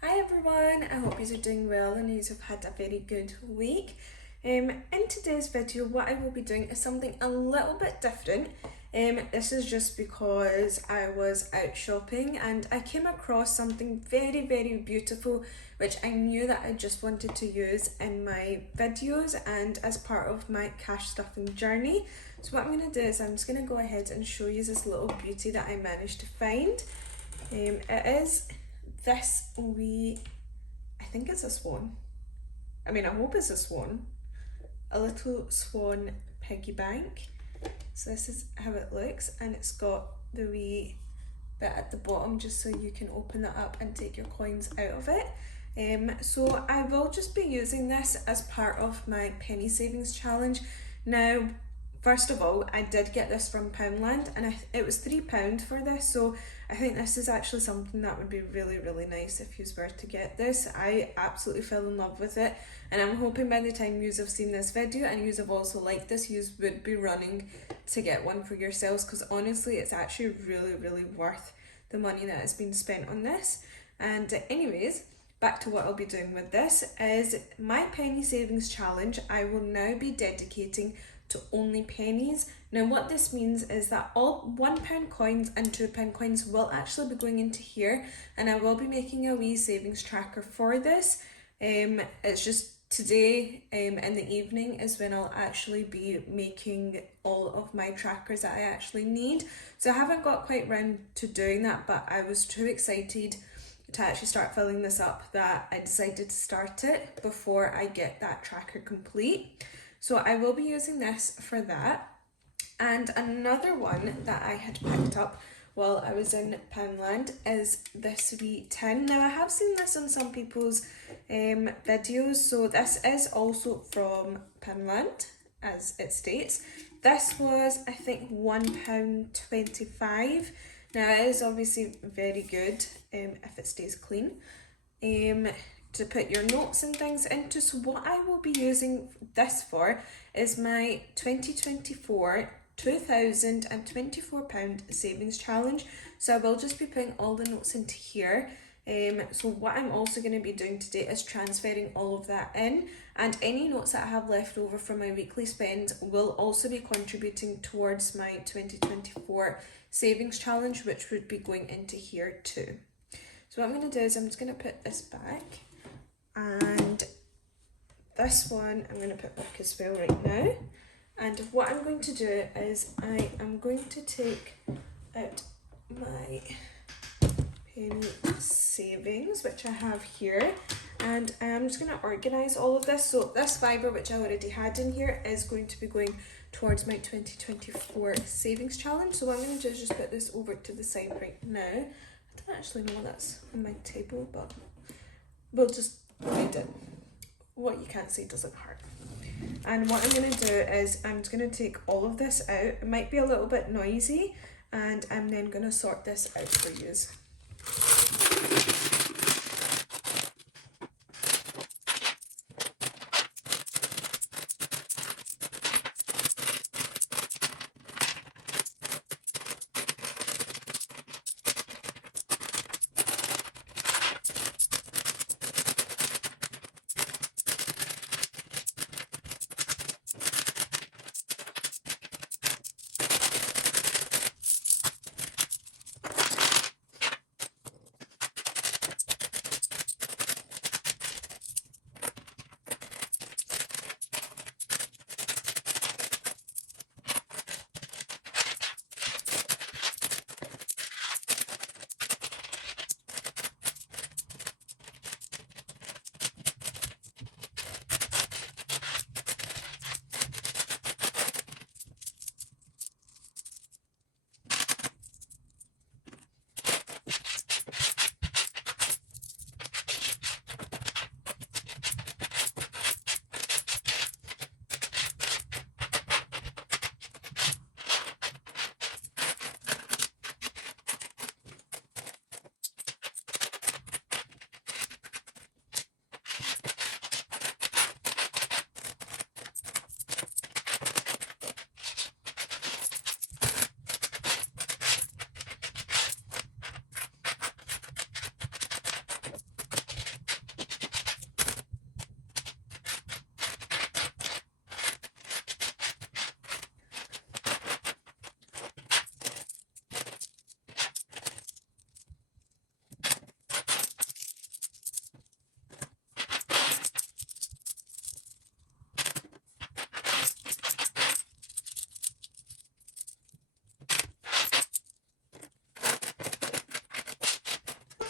Hi everyone, I hope you are doing well and you have had a very good week. In today's video, what I will be doing is something a little bit different. This is just because I was out shopping and I came across something very beautiful which I knew that I just wanted to use in my videos and as part of my cash stuffing journey. So what I'm going to do is I'm just going to go ahead and show you this little beauty that I managed to find. It is this wee, I think it's a swan. I mean, I hope it's a swan. A little swan piggy bank. So this is how it looks, and it's got the wee bit at the bottom just so you can open that up and take your coins out of it. So I will just be using this as part of my penny savings challenge. Now, first of all, I did get this from Poundland and it was £3 for this, so I think this is actually something that would be really nice if you were to get this. I absolutely fell in love with it, and I'm hoping by the time you have seen this video and you have also liked this, you would be running to get one for yourselves, because honestly it's actually really worth the money that has been spent on this. And anyways, back to what I'll be doing with this is my penny savings challenge. I will now be dedicating to only pennies. Now what this means is that all £1 coins and £2 coins will actually be going into here, and I will be making a wee savings tracker for this. It's just today in the evening is when I'll actually be making all of my trackers that I actually need. So I haven't got quite round to doing that, but I was too excited to actually start filling this up that I decided to start it before I get that tracker complete. So I will be using this for that. And another one that I had picked up while I was in Poundland is this wee tin. Now I have seen this on some people's videos, so this is also from Poundland, as it states. This was, I think, £1.25. Now it is obviously very good if it stays clean. To put your notes and things into. So what I will be using this for is my 2024 £2,024 savings challenge. So I will just be putting all the notes into here. So what I'm also going to be doing today is transferring all of that in, and any notes that I have left over from my weekly spend will also be contributing towards my 2024 savings challenge, which would be going into here too. So what I'm going to do is I'm just going to put this back, and this one I'm going to put back as well right now. And what I'm going to do is I am going to take out my penny savings, which I have here, and I'm just going to organise all of this. So this fibre, which I already had in here, is going to be going towards my 2024 savings challenge. So what I'm going to do is just put this over to the side right now. I don't actually know that's on my table, but we'll just read it. What you can't see doesn't hurt. And what I'm going to do is I'm just going to take all of this out. It might be a little bit noisy, and I'm then going to sort this out for you.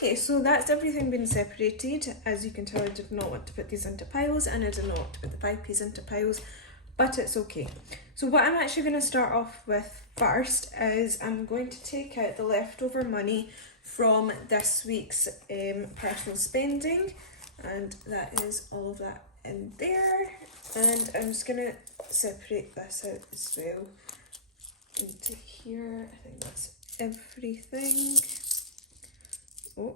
Okay, so that's everything been separated. As you can tell, I did not want to put these into piles and I did not want to put the 5p's into piles, but it's okay. So what I'm actually going to start off with first is I'm going to take out the leftover money from this week's personal spending, and that is all of that in there. And I'm just going to separate this out as well into here. I think that's everything. Oh.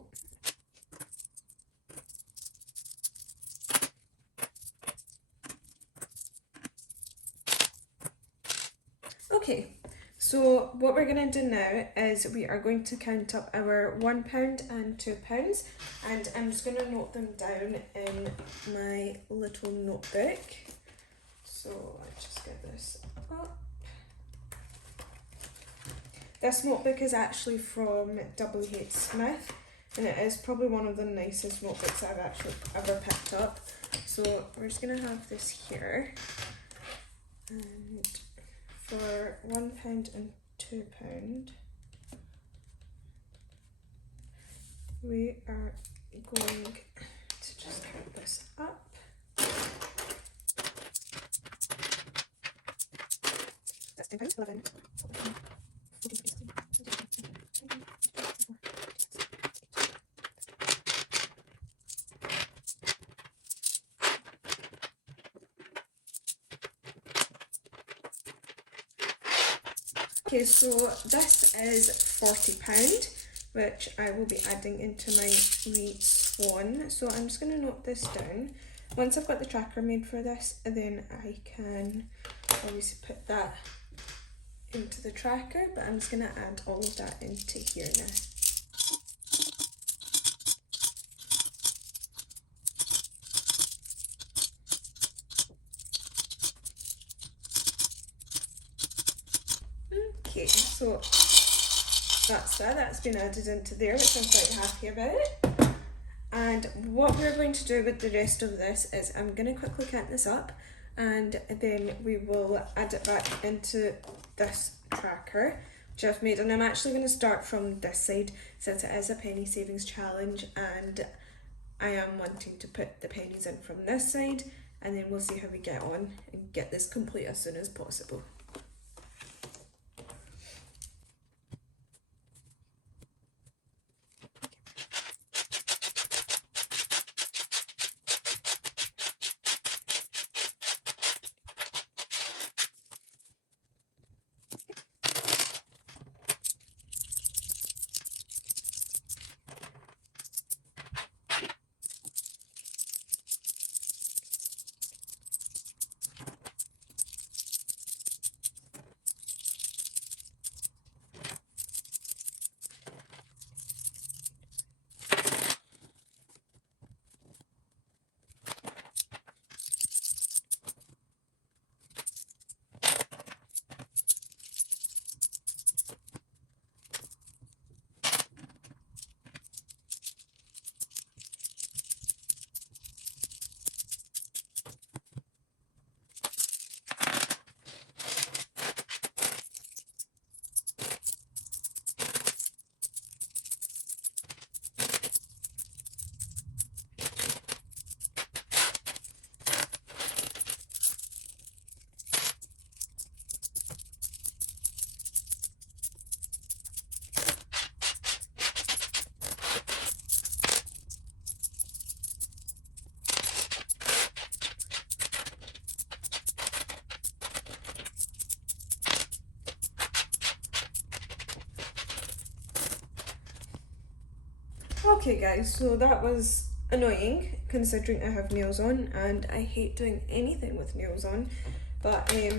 Okay, so what we're going to do now is we are going to count up our £1 and £2, and I'm just going to note them down in my little notebook. So let's just get this up. This notebook is actually from W.H. Smith, and it is probably one of the nicest notebooks I've actually ever picked up. So we're just going to have this here, and for £1 and £2, we are going to just count this up. That's £10, 11. Okay, so this is £40, which I will be adding into my wee swan. So I'm just going to note this down. Once I've got the tracker made for this, then I can obviously put that into the tracker, but I'm just going to add all of that into here now. Okay, so that's been added into there, which I'm quite happy about. And what we're going to do with the rest of this is I'm going to quickly count this up, and then we will add it back into this tracker which I've made. And I'm actually going to start from this side since it is a penny savings challenge, and I am wanting to put the pennies in from this side, and then we'll see how we get on and get this complete as soon as possible. Okay guys, so that was annoying considering I have nails on and I hate doing anything with nails on, but we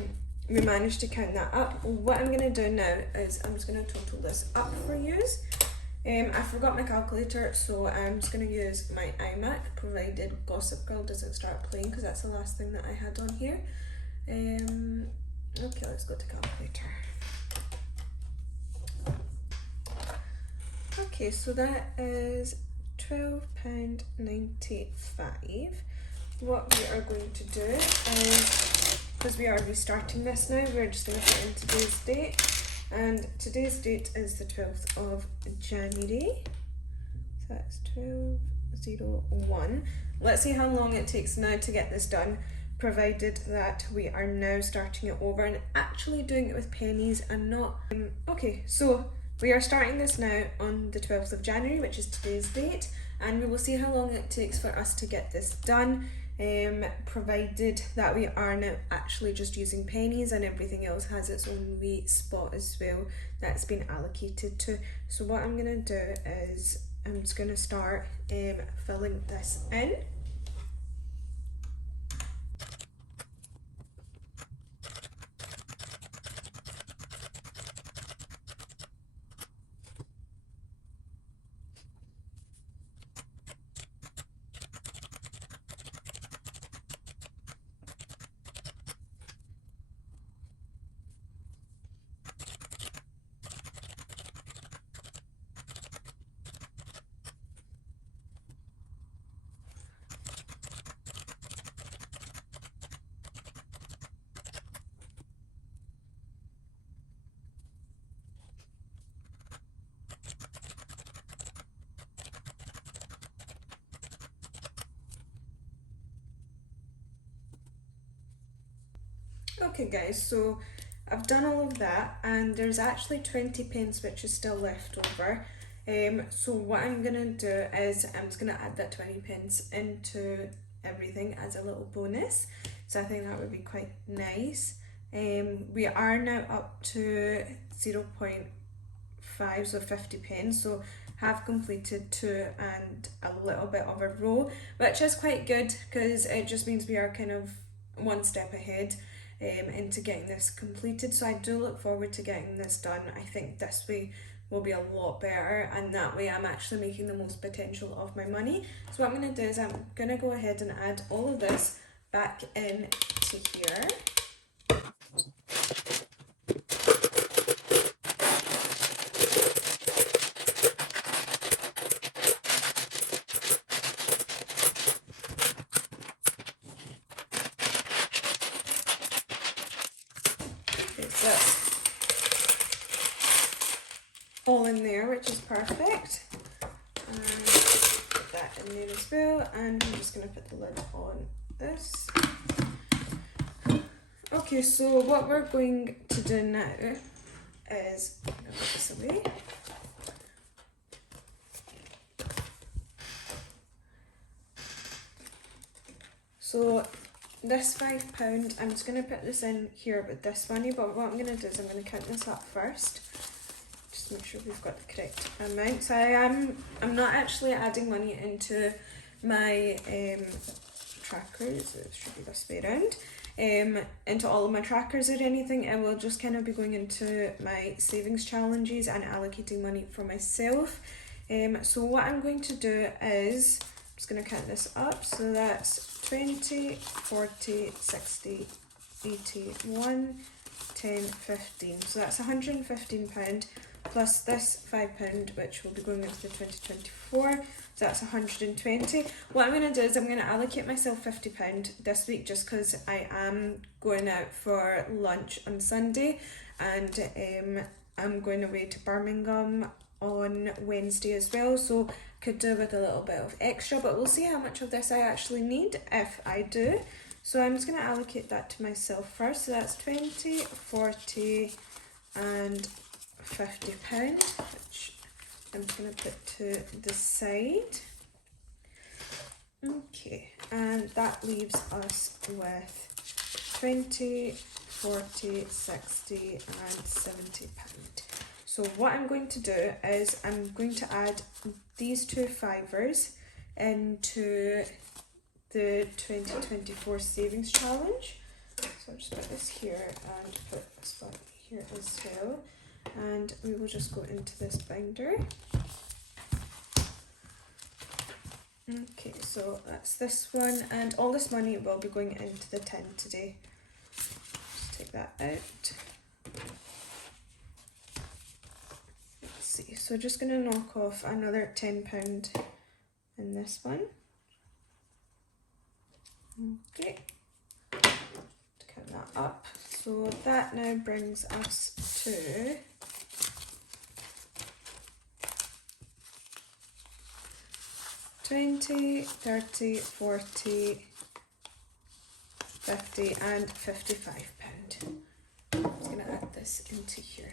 managed to count that up. What I'm going to do now is I'm just going to total this up for you. I forgot my calculator, so I'm just going to use my iMac, provided Gossip Girl doesn't start playing, because that's the last thing that I had on here. Okay, let's go to calculator. Okay, so that is £12.95. What we are going to do is, because we are restarting this now, we're just going to put in today's date, and today's date is the 12th of January. So that's 12:01. Let's see how long it takes now to get this done, provided that we are now starting it over and actually doing it with pennies and not... Okay, so we are starting this now on the 12th of January, which is today's date, and we will see how long it takes for us to get this done, provided that we are now actually just using pennies and everything else has its own wee spot as well that's been allocated to. So what I'm going to do is I'm just going to start filling this in. Okay guys, so I've done all of that and there's actually 20 pence which is still left over. So what I'm going to do is I'm just going to add that 20 pence into everything as a little bonus. So I think that would be quite nice. We are now up to 0.5, so 50 pence. So have completed 2 and a little bit of a row, which is quite good because it just means we are kind of one step ahead into getting this completed. So I do look forward to getting this done. I think this way will be a lot better and that way I'm actually making the most potential of my money. So what I'm going to do is I'm going to go ahead and add all of this back in to here. So that's all in there, which is perfect. And put that in there as well. And I'm just going to put the lid on this. Okay, so what we're going to do now is I'm going to put this away. So this £5, I'm just going to put this in here with this money, but what I'm going to do is I'm going to count this up first. Just make sure we've got the correct amount. So I'm not actually adding money into my trackers, it should be this way around, into all of my trackers or anything. I will just kind of be going into my savings challenges and allocating money for myself. So what I'm going to do is I'm just going to count this up. So that's 20, 40, 60, 80, 1, 10, 15. So that's £115 plus this £5 which will be going into 2024. So that's 120. What I'm going to do is I'm going to allocate myself £50 this week just because I am going out for lunch on Sunday and I'm going away to Birmingham on Wednesday as well, so could do with a little bit of extra, but we'll see how much of this I actually need if I do. So I'm just going to allocate that to myself first. So that's 20, 40 and £50, which I'm just going to put to the side. Okay, and that leaves us with 20, 40, 60 and £70. So what I'm going to do is I'm going to add these two fivers into the 2024 savings challenge. So I'll just put this here and put this one here as well. And we will just go into this binder. Okay, so that's this one, and all this money will be going into the tin today. Just take that out. Let's see, so just going to knock off another £10 in this one. Okay, to count that up. So that now brings us to 20, 30, 40, 50 and £55. I'm just going to add this into here.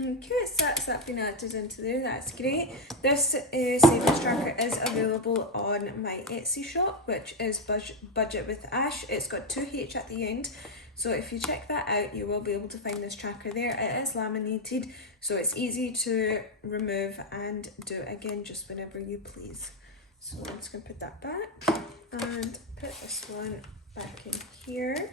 Okay, so that's been added into there, that's great. This savings tracker is available on my Etsy shop, which is Budget with Ash. It's got 2H at the end, so if you check that out, you will be able to find this tracker there. It is laminated, so it's easy to remove and do again just whenever you please. So I'm just going to put that back and put this one back in here.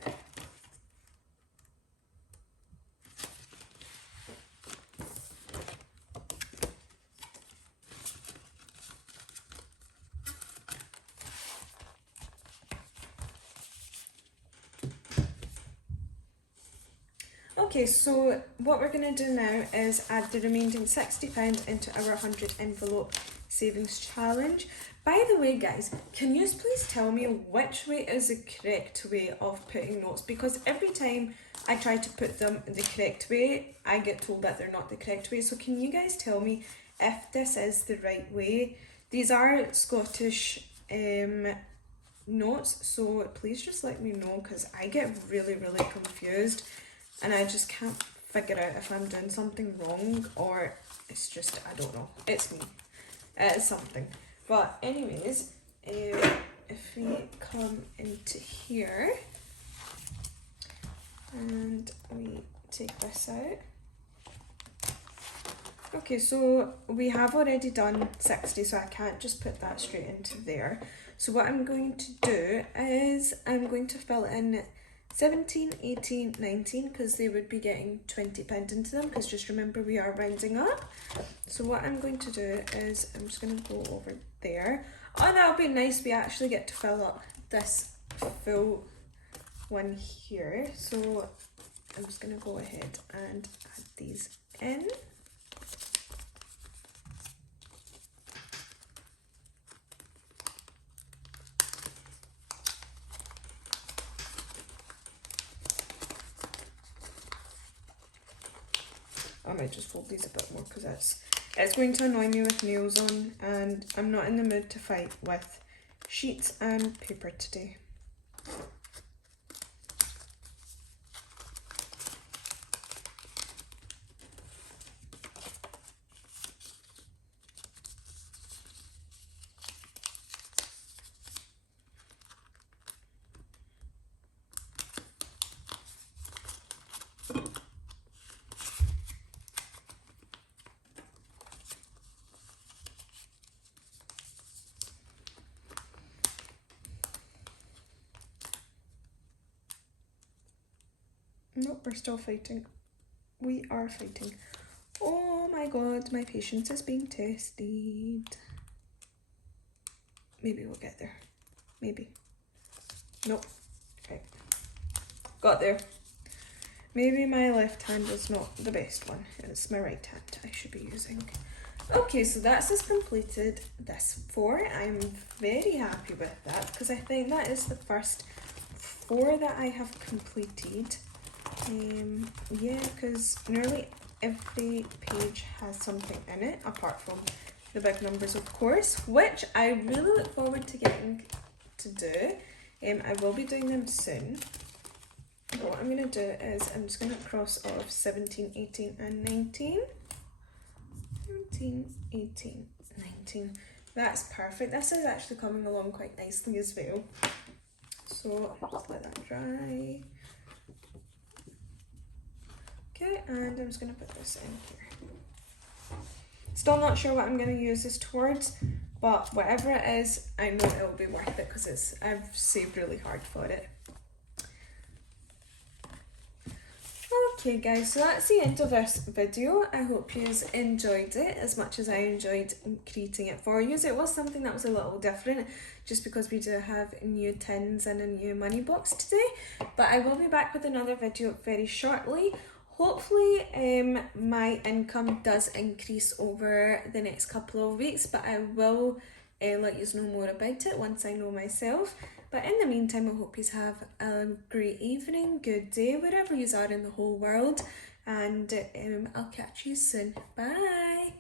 Okay, so what we're going to do now is add the remaining £60 into our 100 envelope savings challenge. By the way, guys, can you please tell me which way is the correct way of putting notes? Because every time I try to put them the correct way, I get told that they're not the correct way. So can you guys tell me if this is the right way? These are Scottish notes, so please just let me know, because I get really confused. And I just can't figure out if I'm doing something wrong or it's just, I don't know. It's me. It's something. But anyways, if we come into here and we take this out. Okay, so we have already done 60, so I can't just put that straight into there. So what I'm going to do is I'm going to fill in 17, 18, 19, because they would be getting £20 into them, because just remember we are rounding up. So what I'm going to do is I'm just going to go over there. Oh, that'll be nice, we actually get to fill up this full one here. So I'm just going to go ahead and add these in. I might just fold these a bit more because it's going to annoy me with nails on, and I'm not in the mood to fight with sheets and paper today. Nope, we're still fighting. We are fighting. Oh my god, my patience is being tested. Maybe we'll get there. Maybe. Nope. Okay. Got there. Maybe my left hand is not the best one. It's my right hand I should be using. Okay, so that's just completed this 4. I'm very happy with that because I think that is the first 4 that I have completed. Yeah, because nearly every page has something in it, apart from the big numbers, of course, which I really look forward to getting to do. I will be doing them soon. But what I'm going to do is I'm just going to cross off 17, 18 and 19. 17, 18, 19. That's perfect. This is actually coming along quite nicely as well. So I'll just let that dry. Okay, and I'm just going to put this in here. Still not sure what I'm going to use this towards, but whatever it is, I know it'll be worth it because I've saved really hard for it. Okay guys, so that's the end of this video. I hope you enjoyed it as much as I enjoyed creating it for you. It was something that was a little different just because we do have new tins and a new money box today. But I will be back with another video very shortly. Hopefully my income does increase over the next couple of weeks, but I will let you know more about it once I know myself. But in the meantime, I hope you have a great evening, good day, wherever you are in the whole world, and I'll catch you soon. Bye!